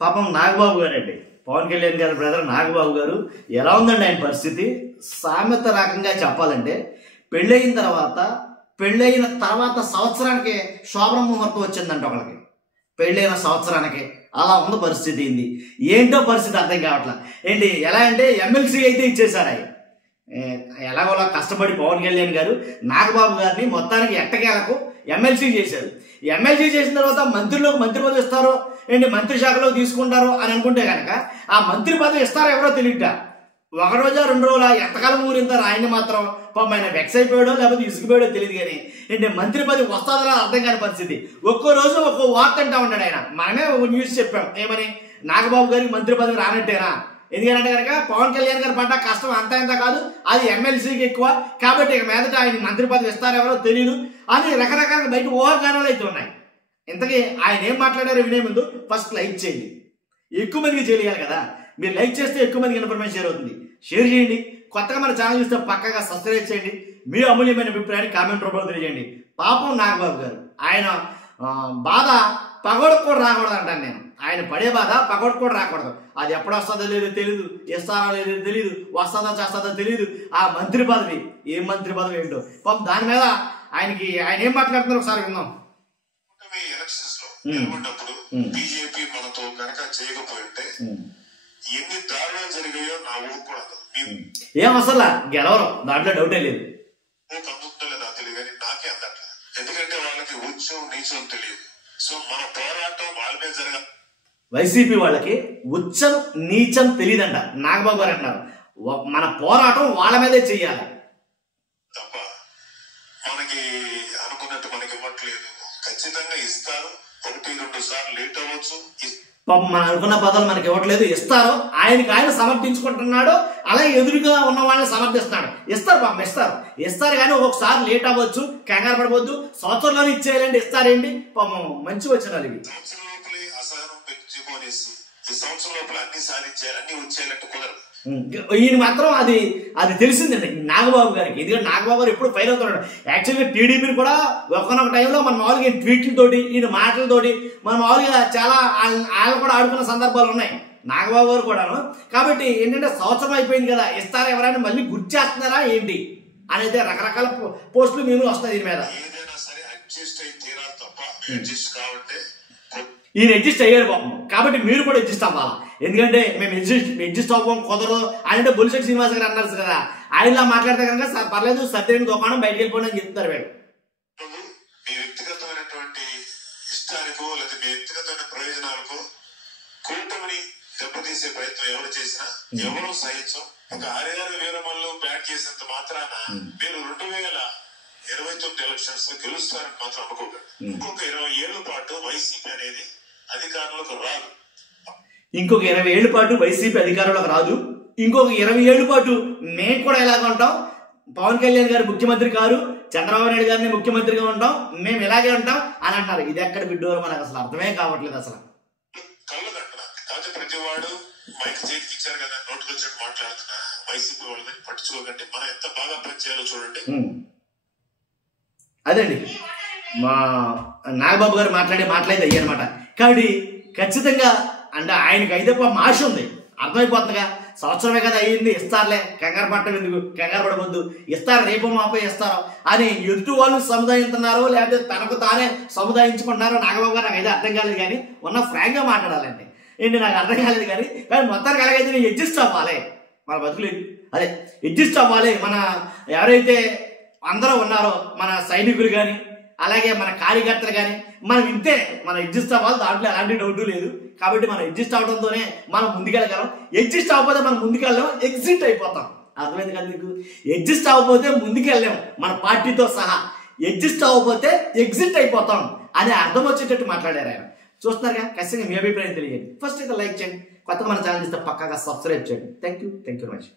పాపం నాగబాబు గారండి, పవన్ కళ్యాణ్ గారి బ్రదర్ నాగబాబు గారు ఎలా ఉందండి ఆయన పరిస్థితి? సామెత రకంగా చెప్పాలంటే పెళ్ళయిన తర్వాత సంవత్సరానికి శోభన ముహూర్తం వచ్చిందంట ఒకళ్ళకి, పెళ్ళైన సంవత్సరానికి. అలా ఉంది పరిస్థితి. ఏంటో పరిస్థితి అర్థం కావట్లా. ఏంటి ఎలా అంటే ఎమ్మెల్సీ అయితే ఇచ్చేశారు. ఆయన ఎలాగోలా కష్టపడి పవన్ కళ్యాణ్ గారు నాగబాబు గారిని మొత్తానికి ఎట్టకేలకు ఎమ్మెల్సీ చేశారు. ఎమ్మెల్సీ చేసిన తర్వాత మంత్రిలోకి మంత్రి పదవి ఇస్తారో ఏంటి, మంత్రి శాఖలో తీసుకుంటారో అని అనుకుంటే కనుక ఆ మంత్రి పదవి ఇస్తారో ఎవరో తెలియట. ఒక రోజా 2 రోజుల ఎంతకాలం ఊరింతారు ఆయన్ని మాత్రం. పాపం ఆయన వెక్స్ అయిపోయాడో లేకపోతే ఇసుకుపోయాడో తెలియదు. కానీ ఏంటి మంత్రి పదవి వస్తుందో అర్థం కాని పరిస్థితి. ఒక్కో రోజు ఒక్కో వార్త అంటా ఉన్నాడు ఆయన. మనమే ఒక న్యూస్ చెప్పాం, ఏమని, నాగబాబు గారికి మంత్రి పదవి రానట్టేనా. ఎందుకంటే కనుక పవన్ కళ్యాణ్ గారు పడ్డ కష్టం అంత ఇంత కాదు, అది ఎమ్మెల్సీకి ఎక్కువ, కాబట్టి ఇక మీదట ఆయన మంత్రి పదవి ఇస్తారెవరో తెలియదు అని రకరకాల బయట ఊహాగానాలు అయితే ఉన్నాయి. ఇంతకీ ఆయన ఏం మాట్లాడారో వినే ముందు ఫస్ట్ లైక్ చేయండి. ఎక్కువ మందికి తెలియాలి కదా. మీరు లైక్ చేస్తే ఎక్కువ మందికి ఇన్ఫర్మేషన్ షేర్ అవుతుంది. షేర్ చేయండి. కొత్తగా మన ఛానల్ చూస్తే పక్కగా సబ్స్క్రైబ్ చేయండి. మీ అమూల్యమైన అభిప్రాయాన్ని కామెంట్ రూపంలో తెలియజేయండి. పాపం నాగబాబు గారు ఆయన బాధ పగోడకు కూడా రాకూడదు అంటాను నేను. ఆయన పడే బాధ పగోడకు కూడా రాకూడదు. అది ఎప్పుడు వస్తుందో లేదో తెలియదు, ఇస్తారో లేదో తెలియదు, వస్తుందో చేస్తుందో తెలియదు. ఆ మంత్రి పదవి ఏం మంత్రి పదవి ఏంటో పాపం దాని మీద ఆయన ఏం మాట్లాడుతున్నారు ఒకసారి విన్నాం. బీజేపీ మనతో కనుక చేయకపోయింటే ఎన్ని దారుణాలు జరిగాయో నా ఊరు కూడా ఏం అసలు గెలవరు, దాంట్లో డౌటే లేదు. అందుతుందో లేదా తెలియదు, కానీ నాకే అందట్లా. ఎందుకంటే వాళ్ళకి ఉచ్చం నీచం తెలియదు. సో మన పోరాటం వాళ్ళ మీద జరగాలి. వైసీపీ వాళ్ళకి ఉచ్చం నీచం తెలియదంట నాగబాబు గారు అంటున్నారు. మన పోరాటం వాళ్ళ మీదే చెయ్యాలి తప్ప మనకి అనుకున్నట్టు మనకి ఇవ్వట్లేదు. ఖచ్చితంగా ఇస్తారు. 1-2 సార్లు లేట్ అవ్వచ్చు. మనం అనుకున్న పదాలు మనకి ఇవ్వట్లేదు, ఇస్తారు. ఆయన సమర్థించుకుంటున్నాడు, అలాగే ఎదురుగా ఉన్న వాళ్ళని సమర్థిస్తున్నాడు. ఇస్తారు పాపం, ఇస్తారు కానీ ఒక్కొక్కసారి లేట్ అవ్వచ్చు. కంగారు పడవద్దు. సంవత్సరంలోనే ఇచ్చేయాలంటే ఇస్తారేంటి పాపం. మంచి వచ్చినారు ఇవి. సంవత్సరం లోపలే అసహనం పెంచుకొనేసి ఈ సంవత్సరం లోపల అన్ని సాధించారు, అన్ని వచ్చేయాలంటే కుదరదు. ఈయన మాత్రం అది తెలిసిందండి నాగబాబు గారికి. ఎందుకంటే నాగబాబు గారు ఎప్పుడు ఫైర్ అవుతున్నాడు. యాక్చువల్గా టీడీపీని కూడా ఒకనొక టైంలో మన మామూలుగా ట్వీట్లతోటి ఈయన మాటలతోటి మన మామూలుగా చాలా ఆయన కూడా ఆడుకున్న సందర్భాలు ఉన్నాయి నాగబాబు గారు కూడాను. కాబట్టి ఏంటంటే సంవత్సరం అయిపోయింది కదా, ఇస్తారా ఎవరైనా మళ్ళీ గుర్తు చేస్తున్నారా ఏంటి అనేది రకరకాల పోస్టులు మేము వస్తాయి దీని మీద. ఏదైనా సరే అడ్జస్ట్ అయి తీరాలి తప్ప అడ్జస్ట్ కావంటే ఈయన అడ్జస్ట్ అయ్యారు పాపం. కాబట్టి మీరు కూడా అడ్జస్ట్ అవ్వాలా. ఎందుకంటే మేము అడ్జస్ట్ అవ్వం కుదరదు అంటే బొలిశెట్టి శ్రీనివాస్ గారు అన్నారు కదా, ఆయనలా మాట్లాడితే కనుక పర్లేదు సత్యని దుకాణం బయటకు వెళ్ళిపోండి అని చెప్తారు. వీళ్ళు మీ వ్యక్తిగతమైనటువంటి ఇష్టానికో లేదా మీ వ్యక్తిగతమైన ప్రయోజనాలకో కూటమిని దెబ్బతీసే ప్రయత్నం ఎవరు చేసినా ఎవరు సహించం. ఒక ఆర్యారు వీరమల్లు బ్యాట్ చేసినంత మాత్రాన మీరు 2029 ఎలక్షన్స్ లో గెలుస్తారని మాత్రం అనుకోకండి. ఇంకొక 20 ఏళ్ల పాటు వైసీపీ అనేది అధికారంలోకి రాదు. ఇంకొక 20 ఏళ్ల పాటు వైసీపీ అధికారంలోకి రాదు. ఇంకొక 20 ఏళ్ల పాటు మేము కూడా ఎలాగ ఉంటాం, పవన్ కళ్యాణ్ గారు ముఖ్యమంత్రి కారు, చంద్రబాబు నాయుడు గారిని ముఖ్యమంత్రిగా ఉంటాం, మేము ఇలాగే ఉంటాం అని అంటారు. ఇది ఎక్కడ బిడ్డోరు మనకు అసలు అర్థమే కావట్లేదు. అసలు కళ్ళు కట్టరా కాదు, ప్రతివాడు మైక్ చేతికి ఇచ్చారు కదా, నోటుకు వచ్చినట్టు మాట్లాడుతున్నా. వైసీపీ వాళ్ళని పట్టించుకోకండి. మనం ఎంత బాగా పనిచేయాలో చూడండి. అదండి మా నాగబాబు గారు మాట్లాడేది అయ్యి అనమాట. కాబట్టి ఖచ్చితంగా అంటే ఆయనకి అయితే ఆశ ఉంది, అర్థమైపోతుందిగా. సంవత్సరమే కదా అయ్యింది, ఇస్తారులే, కంగారు పట్టడం ఎందుకు, కంగారు పడవద్దు, ఇస్తారు, రేపు మాపై ఇస్తారు అని ఎదుటి వాళ్ళు సముదాయిస్తున్నారో లేకపోతే తనకు తానే సముదాయించుకుంటున్నారో నాగబాబు గారు నాకు అయితే అర్థం కాలేదు. కానీ ఉన్న ఫ్రాంక్గా మాట్లాడాలంటే ఏంటి నాకు అర్థం కాలేదు. కానీ మొత్తానికి అలాగైతే నేను అడ్జస్ట్ అవ్వాలి, మన బతుకులేదు అదే అడ్జస్ట్ అవ్వాలి. మన ఎవరైతే అందరూ ఉన్నారో మన సైనికులు కానీ అలాగే మన కార్యకర్తలు కానీ మనం ఇంతే మనం అడ్జస్ట్ అవ్వాలి. దాంట్లో ఎలాంటి డౌట్ లేదు. కాబట్టి మనం అడ్జస్ట్ అవడంతోనే మనం ముందుకెళ్ళగలం. అడ్జస్ట్ అవ్వకపోతే మనం ముందుకెళ్ళాం, ఎగ్జిట్ అయిపోతాం. అర్థమైంది కదా మీకు? అడ్జస్ట్ అవ్వకపోతే ముందుకెళ్ళాం మన పార్టీతో సహా, అడ్జస్ట్ అవ్వకపోతే ఎగ్జిట్ అయిపోతాం అని అర్థం వచ్చేటట్టు మాట్లాడారు ఆయన. చూస్తున్నారుగా, ఖచ్చితంగా మీ అభిప్రాయం తెలియజేయండి. ఫస్ట్ అయితే లైక్ చేయండి, కొత్తగా మన ఛానల్ ఇస్తే పక్కాగా సబ్స్క్రైబ్ చేయండి. Thank you very much.